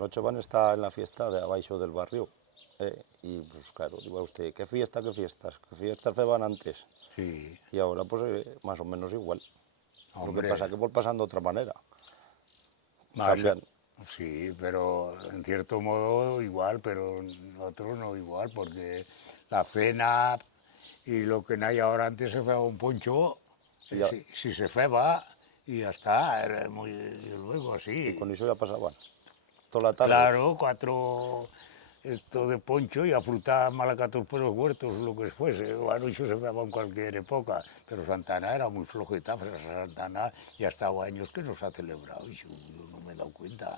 noche van a estar en la fiesta de abaixo del barrio. Y pues claro, digo usted, ¿qué fiesta, qué fiestas? ¿Qué fiestas se van antes? Sí, Y ahora pues más o menos igual. Lo que hombre, pasa es que por pasando de otra manera. más, Cambian. sí, pero en cierto modo igual, pero nosotros no igual, porque la cena y lo que no hay ahora antes se feba un poncho, Ya, si se feba y ya está, era muy, y luego y así. con eso ya pasaban. Toda la tarde. Claro, cuatro esto de poncho y a frutar malacatos por los huertos, lo que fuese. Bueno, eso se daba en cualquier época, pero Santana era muy flojita, pero Santana ya estaba años que no se ha celebrado, y yo no me he dado cuenta.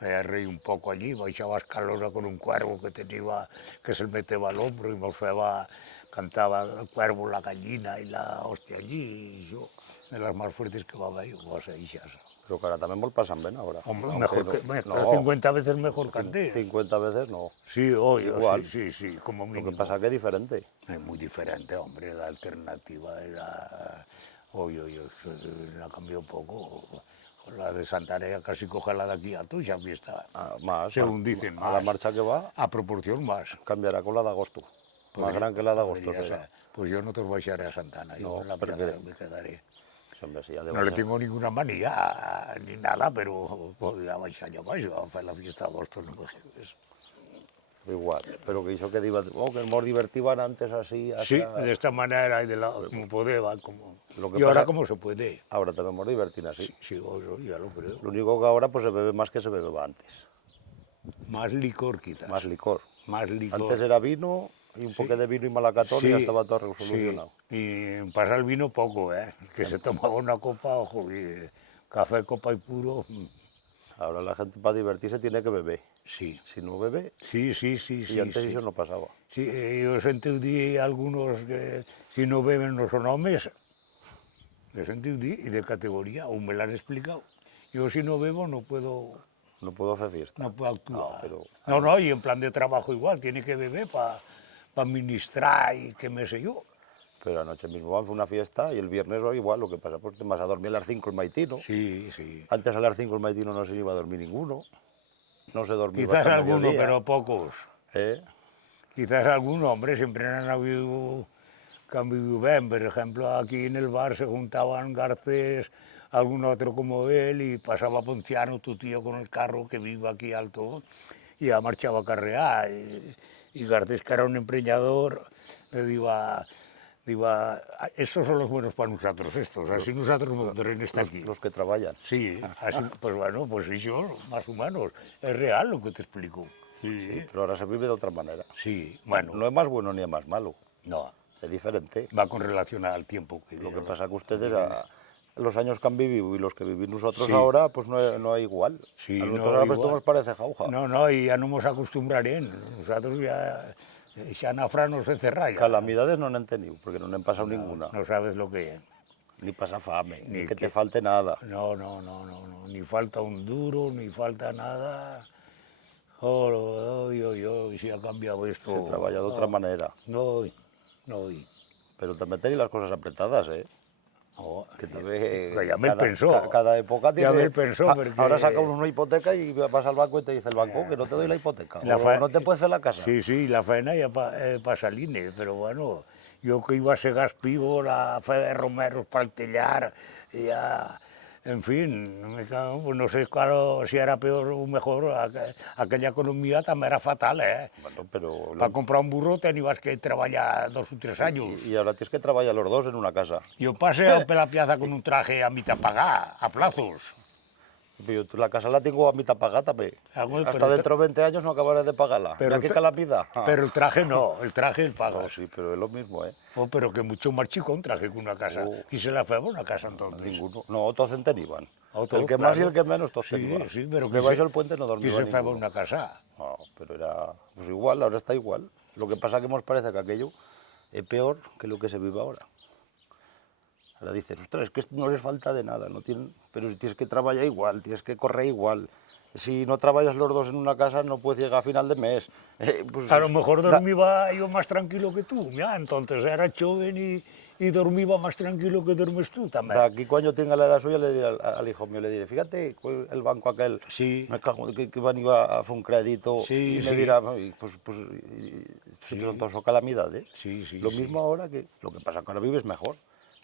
Me reí un poco allí, me echaba escalona con un cuervo que tenía, que se le meteba al hombro y me feba, cantaba el cuervo, la gallina y la hostia allí, y yo, de las más fuertes que va a haber, pues ahí ya. Pero que ahora también vol pasan bien ahora. Hombre, Aunque mejor no, que, no, 50 veces mejor que antes. 50 veces no. Sí, oye, Igual. sí, como Lo que mínimo. pasa es que es diferente. Es muy diferente, hombre, la alternativa era... Oye, eso la cambió un poco. La de Santander casi coge la de aquí a tuya fiesta. Más, Según dicen, a la más. marcha que va, A proporción más. cambiará con la de agosto. Más gran que la de agosto Podría será. ser. Pues yo no te baixaré a Santana, yo No, en la porque plaza me quedaré. hombre, si ya de No le base- tengo ninguna manía ni nada, pero podría baixar yo más, para la fiesta de agosto no me jodes. igual. Pero que hizo que, que nos divertían antes así, Sí, hacia... de esta manera y de la, como podía, como... Lo que Y ahora pasa, como se puede. ahora también nos divertir así. Sí, sí, eso ya lo creo. Lo único que ahora pues se bebe más que se bebeba antes. Más licor quizás. Más licor. Más licor. Antes era vino y un poco de vino y malacatón y ya estaba todo sí. resolucionado. Y pasa el vino poco, ¿eh? Que se tomaba una copa, ojo, y café, copa y puro. Ahora la gente para divertirse tiene que beber. Sí. Si no bebe, Sí, y antes eso no pasaba. Sí, yo entendí algunos que si no beben no son hombres, les entendí, y de categoría, aún me lo han explicado. Yo si no bebo no puedo, No puedo hacer fiesta. no puedo actuar. pero No, y en plan de trabajo igual, tiene que beber para administrar y qué me sé yo. Pero anoche mismo vamos a una fiesta y el viernes va igual. Lo que pasa pues te vas a dormir a las 5 el maitino. Sí. Antes a las 5 el maitino no se iba a dormir ninguno. No se dormía Quizás hasta alguno, mediodía. pero pocos. ¿Eh? Quizás alguno, hombre, siempre han habido que han vivido bien. Por ejemplo, aquí en el bar se juntaban Garcés, algún otro como él, y pasaba Ponciano, tu tío, con el carro que vive aquí alto, y ya marchaba a carrear. Y Garcés, que era un empreñador, le iba, estos son los buenos para nosotros, estos, así nosotros no podremos estar aquí. Los que trabajan. Sí, así, pues bueno, pues ellos, más humanos. Es real lo que te explico. Sí, pero ahora se vive de otra manera. Sí, bueno, No es más bueno ni es más malo. no, Es diferente. va con relación al tiempo que Lo que pasa que ustedes, los años que han vivido y los que vivimos nosotros Sí. ahora, pues no hay igual. Sí, A nosotros no, ahora pues igual. esto nos parece jauja. No, y ya no nos acostumbraremos. Nosotros ya, xa nafra no se cerra ya. Calamidades no han tenido, porque no han pasado ninguna. No sabes lo que es. Ni pasa fame, ni que te que- falte nada. No, ni falta un duro, ni falta nada. Si ha cambiado esto. Se trabaja de otra manera. No. Pero también tenéis las cosas apretadas, ¿eh? No, Que también que ya me pensó. cada época tiene... Ya me pensó, porque... Ahora saca uno una hipoteca y vas al banco y te dice el banco que no te doy la hipoteca. La O no te puedes hacer la casa. Sí, la faena ya para salir, pero bueno, yo que iba a ser gaspigo, la fe de romeros para el tellar, ya, en fin, me cago, pues no sé claro, si era peor o mejor, aquella economía también era fatal, ¿eh? Bueno, pero... Para comprar un burro tenías que trabajar 2 o 3 años. Y ahora tienes que trabajar los dos en una casa. Yo pasé por la plaza con un traje a mitad pagada, a plazos. Yo la casa la tengo a mitad pagada también. Bueno, Hasta pero- dentro de 20 años no acabaré de pagarla. Pero Mira qué te- calamidad. Pero el traje no, el traje el pago. No, sí, pero es lo mismo, ¿eh? Oh, pero que mucho más chico un traje que una casa. Oh. Y se la fue a una casa entonces. Ninguno. No, todos en iban. Todos, El que más y claro. el que menos, todos Sí, iban. sí, pero que Debajo se- del puente no Y dormía se fue a ninguno. una casa. No, pero era pues igual, ahora está igual. Lo que pasa que nos parece que aquello es peor que lo que se vive ahora. Ahora dices, ostras, es que esto no les falta de nada, no tienen, pero tienes que trabajar igual, tienes que correr igual. Si no trabajas los dos en una casa, no puedes llegar a final de mes. Pues, A lo mejor dormía yo más tranquilo que tú, ya, entonces era joven y dormía más tranquilo que duermes tú De también. aquí cuando tenga la edad suya le diré al hijo mío, le diré, fíjate, el banco aquel, Sí. me cago, que van iba a hacer un crédito Sí, y me sí. dirá, pues Sí. son todas calamidades. Sí, sí, Lo sí. mismo ahora, que lo que pasa que ahora vives mejor,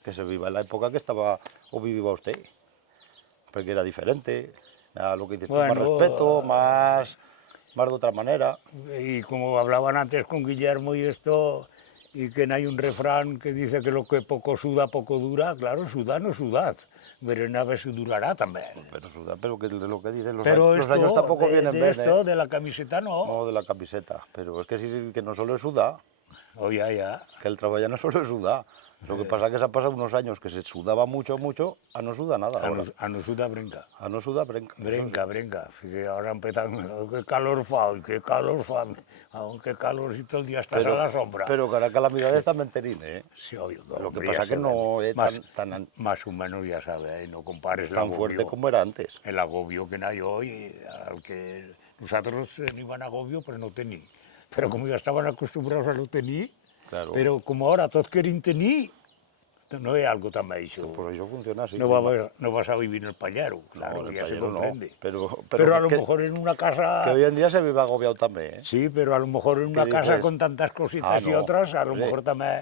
que se viva en la época que estaba o vivía usted, porque era diferente, era lo que dices tú, más Bueno, respeto, más de otra manera. y como hablaban antes con Guillermo y esto, y que no hay un refrán que dice que lo que poco suda, poco dura, claro, sudad no sudad, pero en vez durará también. Pero que lo que dices, Pero los años esto, tampoco vienen de bien, esto, de la camiseta no. No de la camiseta, pero es que sí, que no solo es sudar, Oh, ya. que el trabajo ya no solo es sudar. Lo que pasa es que se han pasado unos años que se sudaba mucho, a no suda nada ahora. A no suda brinca. A no suda brenca. eso sí. Brinca. Fíjate, ahora empezan, qué calor fa, qué calor fa. Aunque calor si todo el día estás a la sombra. Pero que ahora calamidades también tenín, ¿eh? Sí, oye, Lo que hombre, pasa ya es que se no ve. es más Más o menos ya sabes, no compares el tan fuerte agobio. como era antes. El agobio que no hay hoy, al que nosotros teníamos agobio, pero no tenía. Pero como ya estaban acostumbrados a no tener, Claro. pero como ahora todos quieren tener, no es algo tan hecho. Pues eso funciona así. No vas a vivir en el payero, claro, en el ya se payero no, comprende. pero a lo que- mejor en una casa... Que hoy en día se vive agobiado también, ¿eh? Sí, pero a lo mejor en una ¿Qué casa dices? con tantas cositas y no, otras, a lo hombre. mejor también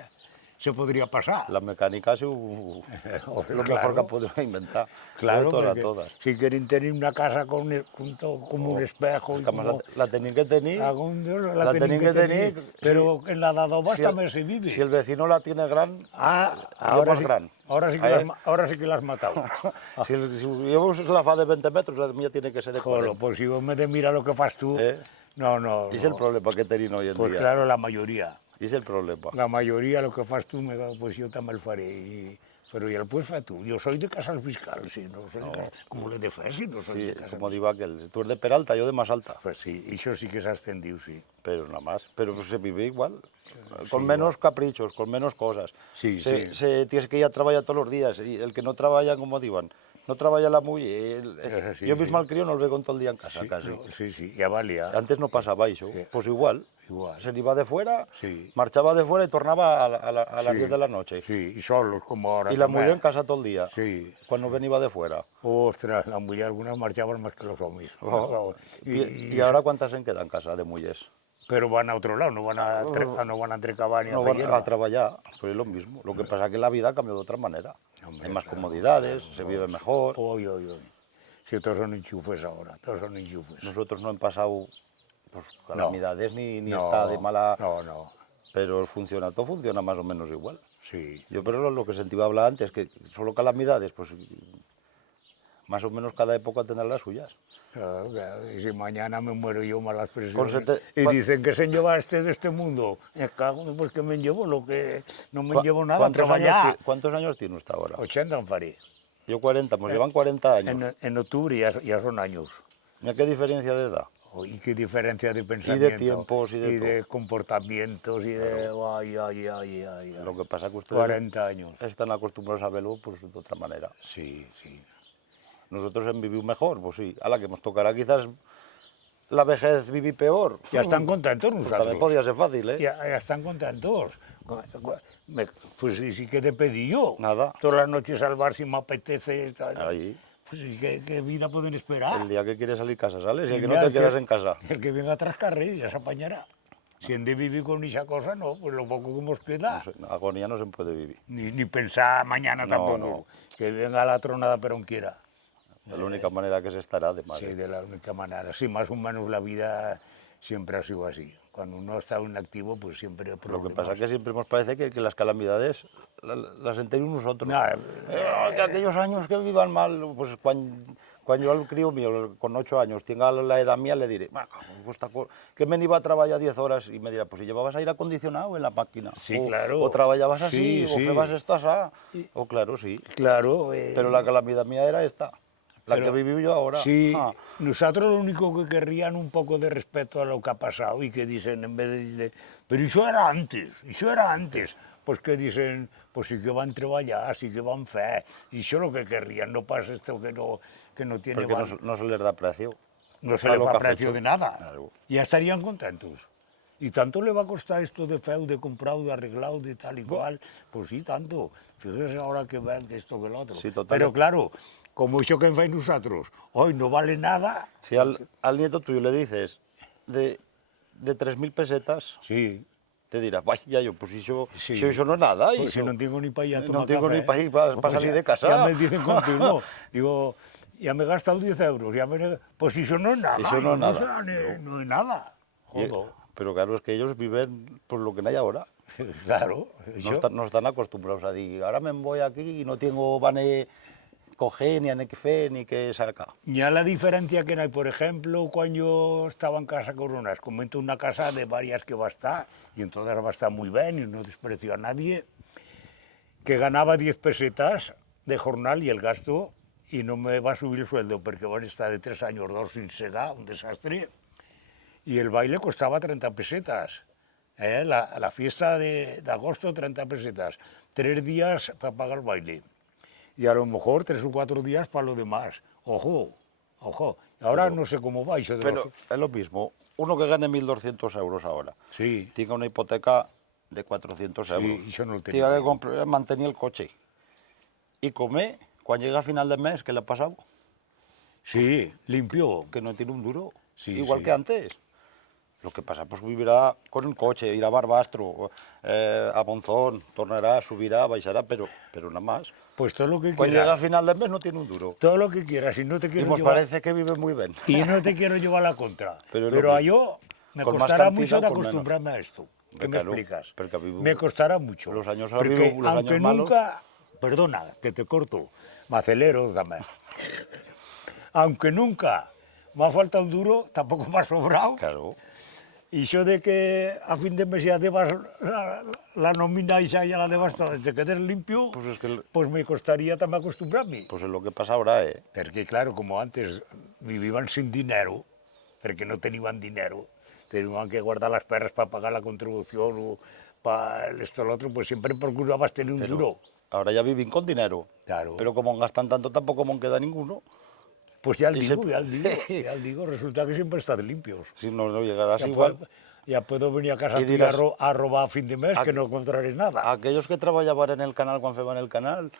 se podría pasar. La mecánica ha sido Hombre, lo mejor claro. que ha podido inventar. Claro, de porque todas. si quieren tener una casa como un espejo y Es que además como... la tenían que tener. algún Dios, la tienen que tener, pero en la dadobas si el- también se vive. Si el vecino la tiene gran, Ahora más sí, gran. ahora sí que Ahí- ahora sí que la has matado. si llevo la fa de 20 metros, la mía tiene que ser de Jolo, 40. pues si vos me de mira lo que fas tú, ¿Eh? no. Y es el problema que tienen hoy en Pues día. claro, la mayoría. Y es el problema. La mayoría lo que fas tú, pues yo también lo faré. Pero ya lo puedes hacer tú. Yo soy de Casal Fiscal, si no soy de Casal... ¿Cómo le de fer si no soy Sí, de Casal como Fiscal? digo aquel, tú eres de Peralta, yo de más alta. Pues sí, eso sí que se ha extendido, sí. Pero nada más. Pero pues se vive igual. Con menos caprichos, con menos cosas. Sí, se, sí. tienes que ir a trabajar todos los días. Y el que no trabaja, como digan, no trabaja la mujer. Sí, Yo mismo sí. al crío no lo veo todo el día en casa, Sí, casi. no, sí, ya valía. Antes no pasaba eso. Sí. Pues igual. Igual. Se iba de fuera, Sí. marchaba de fuera y tornaba a las Sí, 10 de la noche. Sí, y solos como ahora. Y la también. mujer en casa todo el día. Sí. Cuando venía de fuera. Ostras, la mujer algunas marchaban más que los hombres. Y ahora cuántas se quedan en casa de mujeres. Pero van a otro lado, no van a entrecabar ni a No hacer van hierba. a trabajar, pues es lo mismo. Lo que pasa es que la vida ha cambiado de otra manera. Hombre, Hay más claro, comodidades, se vive mejor. Oy. Si todos son enchufes ahora, todos son enchufes. Nosotros no hemos pasado pues, calamidades ni No, está de mala... No, Pero todo funciona más o menos igual. sí. Yo pero lo que sentí hablar antes, que solo calamidades, pues más o menos cada época tendrá las suyas. Claro. Y si mañana me muero yo, malas Con presiones. Y dicen que se lleva de este mundo. Me cago, pues que me llevo lo que... No me llevo nada a trabajar. ¿Cuántos años tiene usted ahora? 80 en faré. Yo 40, pues llevan 40 años. En octubre ya son años. Mira qué diferencia de edad. Y qué diferencia de pensamiento. tiempos y de todo. comportamientos y de... Ay. Lo que pasa es que ustedes 40 años. están acostumbrados a verlo pues, de otra manera. Sí. Nosotros hemos vivido mejor, pues sí. A la que nos tocará quizás la vejez vivir peor. Ya están contentos Pues nosotros. también podría ser fácil, ¿eh? Ya están contentos. Pues sí que te pedí yo. Nada. Todas las noches al bar si me apetece. Ahí. Pues sí, ¿qué vida pueden esperar? El día que quieres salir casa sales y el que Mira, no te quedas en casa. El que venga atrás carrera ya se apañará. Si han de vivir con esa cosa, no, pues lo poco que nos queda. Agonía no se puede vivir. Ni pensar mañana No, tampoco. no. Que venga la tronada pero quiera. De la única manera que se estará de madre. Sí, de la única manera. Sí, más o menos la vida siempre ha sido así. Cuando uno está inactivo, pues siempre hay Lo que problemas. pasa es que siempre nos parece que las calamidades las entendemos nosotros. No, Que aquellos años que vivan mal, pues cuando yo al crío mío, con 8 años, tenga la edad mía, le diré, que me iba a trabajar 10 horas y me dirá, pues si llevabas aire acondicionado en la máquina. Sí, o, claro. O trabajabas así, Sí, o sí. febas esto así. O claro, sí. claro. Pero la calamidad mía era esta, la Pero- que viví yo ahora. Sí, Ah, nosotros lo único que querrían un poco de respeto a lo que ha pasado y que dicen, en vez de decir, pero eso era antes, pues que dicen, pues sí que van a trabajar, sí que van a fer, y eso es lo que querrían, no pasa esto que no tiene porque no se les da precio. no se a les lo da que ha precio hecho. de nada, Claro. ya estarían contentos. ¿Y tanto le va a costar esto de feu, de comprado, de arreglado, de tal y cual? Pues sí, tanto. Fíjese ahora que ven que esto que lo otro. Sí, total. Pero claro, como eso que en nosotros, hoy no vale nada. Si al nieto tuyo le dices de 3.000 pesetas, Sí, te dirá, vaya yo, pues si sí. eso no es nada. Pues si no tengo ni para ir a tomar no tengo café, ni para ir para pues salir ya- de casa. Ya me dicen continuo. Digo, ya me he gastado 10 euros. Pues eso no es nada. Eso no es digo, nada. No es nada. Y- Joder. Pero claro, es que ellos viven por lo que no hay ahora. Claro. No están acostumbrados a decir, ahora me voy aquí y no tengo van a coger ni a ni que fe ni que sacar. Ya la diferencia que hay, por ejemplo, cuando yo estaba en casa con unas, comento una casa de varias que va a estar, y en todas va a estar muy bien, y no desprecio a nadie, que ganaba 10 pesetas de jornal y el gasto, y no me va a subir el sueldo, porque van a estar de 3 años, 2 sin segar, un desastre, y el baile costaba 30 pesetas. La fiesta de agosto, 30 pesetas. 3 días para pagar el baile. Y a lo mejor 3 o 4 días para lo demás. Ojo, ojo. Ahora no sé cómo va eso de Pero los... es lo mismo, uno que gane 1.200 euros ahora, Sí, tenga una hipoteca de 400 sí, euros, eso no lo tenga tenía que mantener el coche y comer, cuando llega a final de mes, ¿qué le ha pasado? sí, limpio. Que no tiene un duro, Sí, igual sí. que antes. Lo que pasa, pues vivirá con un coche, irá a Barbastro, a Monzón, tornará, subirá, baixará, pero nada más. Pues todo lo que Cuando llega a quieras. final de mes no tiene un duro. Todo lo que quieras. Y no te Y quiero nos llevar... parece que vive muy bien. Y no te quiero llevar la contra. Pero es lo Pero a mismo. yo me Con más costará cantidad mucho o de con menos. acostumbrarme a esto. ¿Qué me Claro, explicas? porque vivo- Me costará mucho. los años Porque vivo, los aunque años malos. nunca... Perdona, que te corto. Me acelero también. Aunque nunca me ha faltado un duro, tampoco me ha sobrado. Claro, Y yo de que a fin de mes ya debas la nómina y ya la debas toda, de que quedes limpio, pues es que pues me costaría también acostumbrarme. pues es lo que pasa ahora, ¿eh? Porque claro, como antes vivían sin dinero, porque no tenían dinero, tenían que guardar las perras para pagar la contribución o para esto o lo otro, pues siempre procurabas tener un Pero duro. ahora ya viven con dinero. Claro. Pero como gastan tanto, tampoco me queda ninguno. Pues ya y digo, se- ya digo, resulta que siempre están limpios. Si no llegarás Ya, igual. ya puedo venir a casa Y tuya dirás, a robar a fin de mes, "Ah, que no encontraré nada. Aquellos que trabajaban en el canal cuando iban el canal,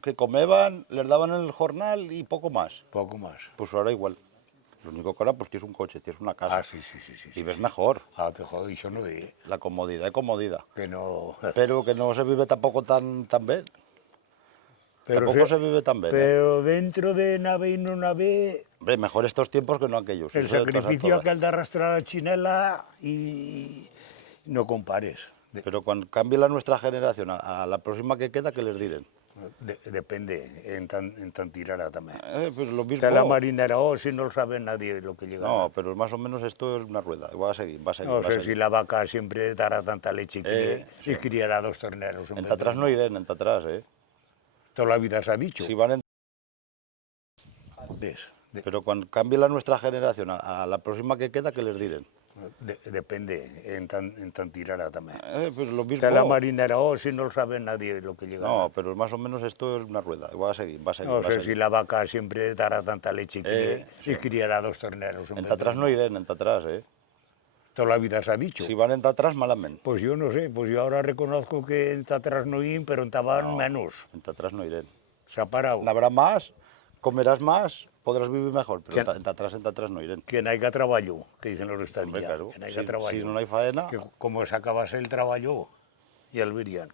que comeban, les daban el jornal y poco más. Poco más. Pues ahora igual. Lo único que ahora pues tienes un coche, tienes una casa. Ah, sí, sí, sí, sí. Y sí, ves sí. mejor. Ah, te jodo, y yo no de... La comodidad es comodidad. Que no... Pero que no se vive tampoco tan bien. Pero, Tampoco se vive tan bien, ¿eh? pero dentro de nave y no nave, Hombre, mejor estos tiempos que no aquellos. el eso de todas a sacrificio todas. aquel de arrastrar la chinela y no compares. Pero cuando cambie nuestra generación a la próxima que queda, ¿qué les dirán? Depende, en tan tirara también. Pero lo mismo. Que la marinera, si no lo sabe nadie lo que llega. No, pero más o menos esto es una rueda. Va a seguir, va a seguir. No va a sé seguir. si la vaca siempre dará tanta leche y Sí. criará 2 terneros. En atrás no irán, en atrás, ¿eh? Toda la vida se ha dicho. Si van en- ¿Ves? Pero cuando cambie nuestra generación a la próxima que queda, ¿qué les dirán? Depende, en tan tirara también. Pero lo mismo. Que la marinera, si no lo sabe nadie lo que llega. No, pero más o menos esto es una rueda. Va a seguir, va a seguir. No va a sé seguir. si la vaca siempre dará tanta leche Sí. y criará 2 terneros. En atrás no irán, en atrás, ¿eh? Toda la vida se ha dicho. Si van en atrás, malamente. Pues yo no sé, pues yo ahora reconozco que en atrás no iban, pero en taban menos. En atrás no irán. Se ha parado. Habrá más, comerás más, podrás vivir mejor, pero Sí. en atrás no irán. Que no haya trabajo, que dicen los estadías. Hombre, claro. Que no haya Si, trabajo. si no hay faena, Que como se acabase el trabajo, ya lo verían.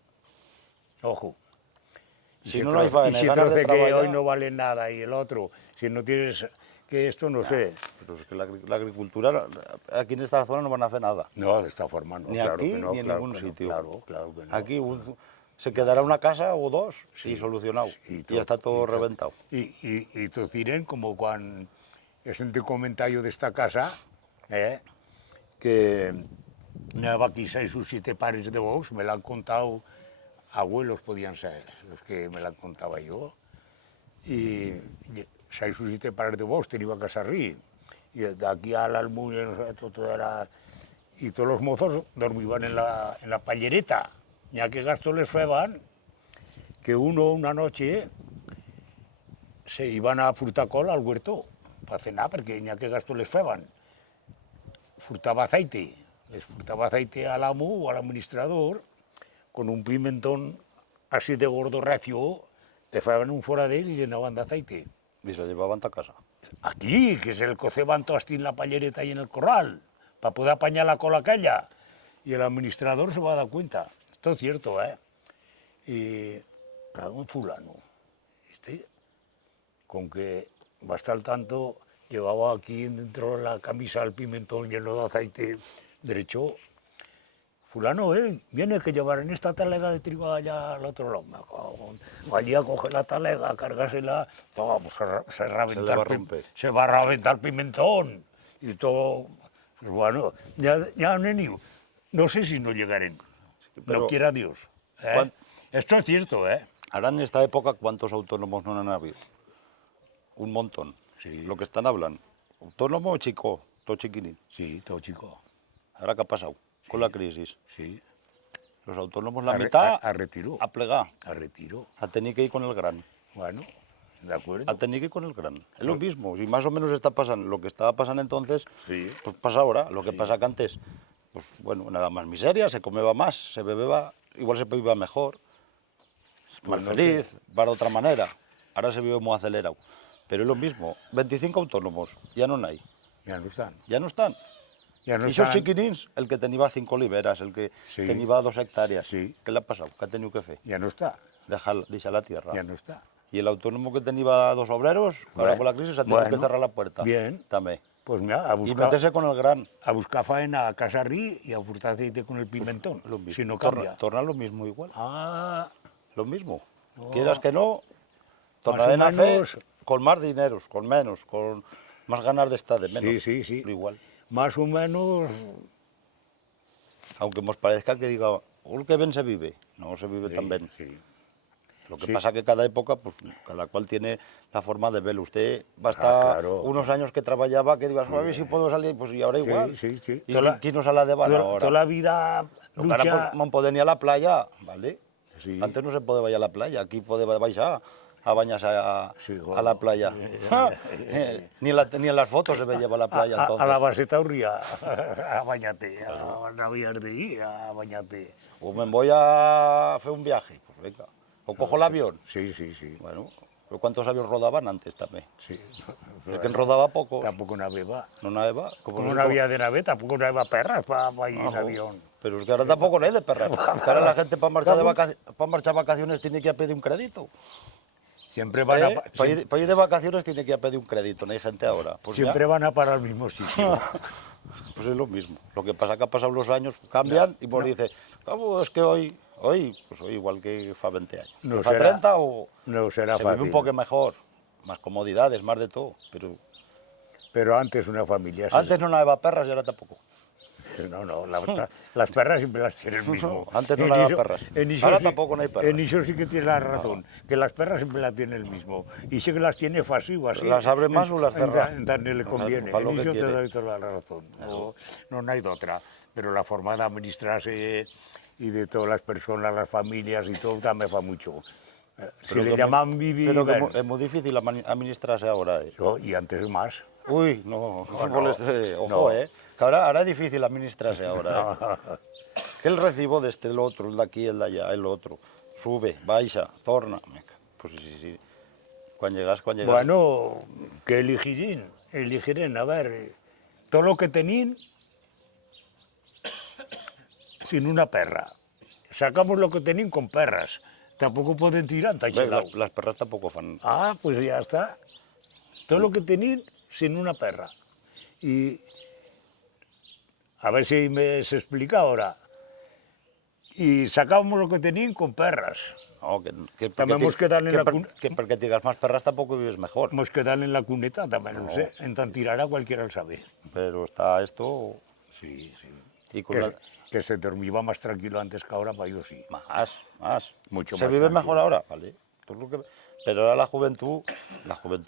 Ojo. Y Si no hay faena, y si ganas de troce que trabajar- hoy no vale nada y el otro, si no tienes que esto no sé. pero es que la agricultura, aquí en esta zona no van a hacer nada. No, de esta forma no. Ni claro aquí que no, ni en claro ningún que no, sitio. claro que no. Aquí se quedará una casa o dos y solucionado. Y Y todo, ya está todo y todo. reventado. Y te dirán, como cuando es en tu comentario de esta casa, que n'hi aquí 6 o 7 pares de bous, me l'han contado, abuelos podían ser, los que me l'han contado yo, y 6 o 7 pares de bous tenía que servir, y de aquí a l'Almunia, no sé, todo era... Y todos los mozos dormían en la pallereta, ya que gasto les feban, que uno una noche se iban a furtar col al huerto para cenar, porque ya que gasto les feban. Furtaba aceite, les frutaba aceite al amo o al administrador, con un pimentón así de gordo recio, te faban un foradel y llenaban de aceite. Y se llevaban a casa. Aquí, que se le coceban todo así en la pallereta y en el corral, para poder apañar la cola aquella. Y el administrador se va a dar cuenta. Esto es cierto, ¿eh? Y claro, un fulano, este, con que va a estar al tanto, llevaba aquí dentro de la camisa el pimentón lleno de aceite derecho. Fulano, viene que llevar en esta talega de trigo allá al otro lado. Me cago en- Allí a coger la talega, cargársela, todo, pues se Se le va a el romper. se va a reventar el pimentón. Y todo, pues bueno, ya han venido. No sé si no llegaré. pero No quiera Dios. ¿eh? ¿cuán- Esto es cierto, ¿eh? Ahora en esta época, ¿cuántos autónomos no han habido? Un montón. Sí. Lo que están hablando. Autónomo chico, todo chiquinín. Sí, todo chico. Ahora qué ha pasado con la crisis. Sí. Los autónomos la A mitad retiro. a plegar, A retiro. a tener que ir con el gran. Bueno, de acuerdo. A tener que ir con el gran. Es lo mismo. Si más o menos está pasando lo que estaba pasando entonces, Sí. pues pasa ahora. Lo que pasa que antes, pues bueno, nada más miseria, se comeba más, se bebeba, igual se vivía mejor, más no feliz, va de otra manera. Ahora se vive muy acelerado. Pero es lo mismo. 25 autónomos, ya no hay. Ya no están. Ya no están. Ya no Y esos están. chiquinins, el que tenía 5 oliveras, el que Sí. tenía 2 hectáreas, Sí. ¿qué le ha pasado? ¿Qué ha tenido que hacer? Ya no está. Dejar la tierra. Ya no está. Y el autónomo que tenía 2 obreros, que ahora Bueno, con la crisis ha tenido que bueno, cerrar la puerta. bien. También. Pues mira, a Y buscar, meterse con el gran. a buscar faena a Casarrí y a furtar aceite con el pimentón. Lo mismo. Si no cambia. Torna lo mismo igual. Ah, Lo mismo. No. Quieras que no, torna o en fe menos. con más dineros, con menos, con más ganas de estar de menos. Sí, sí, sí. Lo igual. más o menos. Aunque nos parezca que diga, "Oh, qué bien se vive". No se vive tan bien. Sí. Lo que Sí. pasa que cada época, pues cada cual tiene la forma de verlo. Usted va a estar claro. unos años que trabajaba, que digas, a ver si puedo salir, pues y ahora Sí, igual. sí, sí. ¿Y Toda la- quién nos sale de bala Toda, ahora? toda la vida Lo que ahora, lucha. pues, no puede ni a la playa, ¿vale? Sí. Antes no se puede ir a la playa, aquí puede vais a bañarse Sí, a la playa. Ni en las fotos se ve llevar a la playa entonces. A la baseta urría, a bañarte, a naviar de ir, a bañarte. O me voy a hacer un viaje, pues venga. O cojo el avión. Sí, sí, sí. Bueno, pero ¿cuántos aviones rodaban antes también? Sí. Es que rodaba poco. Tampoco no había. No navega. Como no había de nave, tampoco no había perras para ir en Ojo. avión. Pero es que ahora tampoco no hay de perras. Que ahora la gente para marchar, para marchar vacaciones tiene que ir a pedir un crédito. Siempre van, a, Para ir de vacaciones tiene que ir a pedir un crédito, no hay gente ahora. Pues ya, siempre van a parar al mismo sitio. pues es lo mismo. Lo que pasa que han pasado los años, cambian y pues dice, "Cabo, es que hoy igual que fa 20 años. No Que fa será- 30 o no será se vive un fácil. poco mejor, más comodidades, más de todo. Pero Pero antes una familia... antes no había perras y ahora tampoco. No, las perras siempre las tienen el mismo. Antes no En había eso- perras. en eso Ahora sí- tampoco no hay perras. En eso sí que tienes la razón, que las perras siempre las tiene el mismo. Y sí que las tiene fácil o así. ¿Las abre más o las cierra? En donde le conviene. fa lo En que eso te quiere. doy toda la razón. No hay de otra. Pero la forma de administrarse y de todas las personas, las familias y todo, también fa mucho. Si Pero le que llaman mu- vivir... Pero que es muy difícil administrarse ahora. Y antes más. Uy, no, ojo, no. Que ahora es difícil administrarse ahora. Que el recibo de este, el otro, el de aquí, el de allá, el otro, sube, baixa, torna. Pues sí. Cuando llegas. Bueno, que eligiren, a ver, todo lo que tenían sin una perra. Sacamos lo que tenían con perras. Tampoco pueden tirar, está Ve, chelao. las perras tampoco fan. Ah, pues ya está. Todo lo que tenían sin una perra. Y a ver si se explica ahora. Y sacábamos lo que tenían con perras. No, que También hemos quedado en la cun- que porque tengas más perras tampoco vives mejor. Hemos quedado en la cuneta, también lo sé. En tan tirara cualquiera lo sabe. Pero está esto Sí. y con Que, la- que se dormía más tranquilo antes que ahora, para yo sí. más. Mucho Se más vive tranquilo. mejor ahora, ¿vale? Todo lo que- Pero ahora la juventud,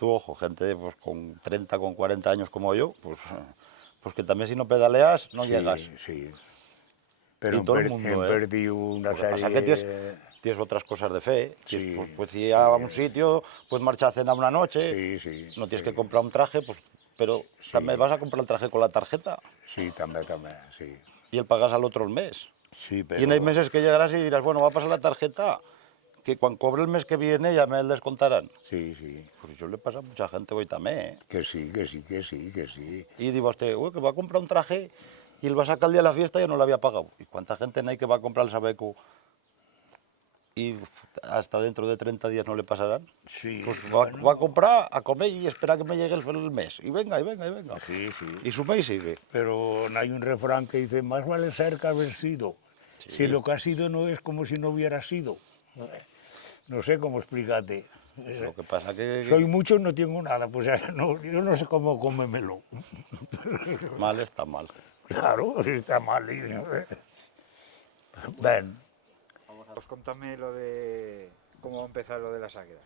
ojo, gente pues, con 30, con 40 años como yo, pues que también si no pedaleas no Sí, llegas. Sí. Pero Y todo el mundo, en perdí una Lo que pasa serie... es que tienes otras cosas de fe. Sí, Pues ir a un sitio, pues marchar a cenar una noche, Sí, no tienes que comprar un traje, pues, pero también vas a comprar el traje con la tarjeta. Sí, también, sí. y el pagas al otro mes. Sí, pero... Y en hay meses que llegarás y dirás, bueno, va a pasar la tarjeta, que cuando cobre el mes que viene ya me el descontarán. Sí, sí, Pues eso le pasa a mucha gente hoy también. que sí, que sí, que sí, que sí. Y digo, uy, que va a comprar un traje y él va a sacar el día de la fiesta y yo no lo había pagado. ¿Y cuánta gente no hay que va a comprar el sabeco y hasta dentro de 30 días no le pasarán? Sí, Pues bueno, va a comprar, a comer y espera que me llegue el mes. Y venga, y venga, y venga. sí, sí. Y su mes sigue. Pero no hay un refrán que dice, más vale ser que haber sido. Si lo que ha sido no es como si no hubiera sido. No sé cómo explicarte. Lo que pasa que Soy mucho y no tengo nada, pues no, yo no sé cómo comérmelo. mal está mal. Claro, está mal. Ven. Pues contame lo de cómo va a empezar lo de las águilas.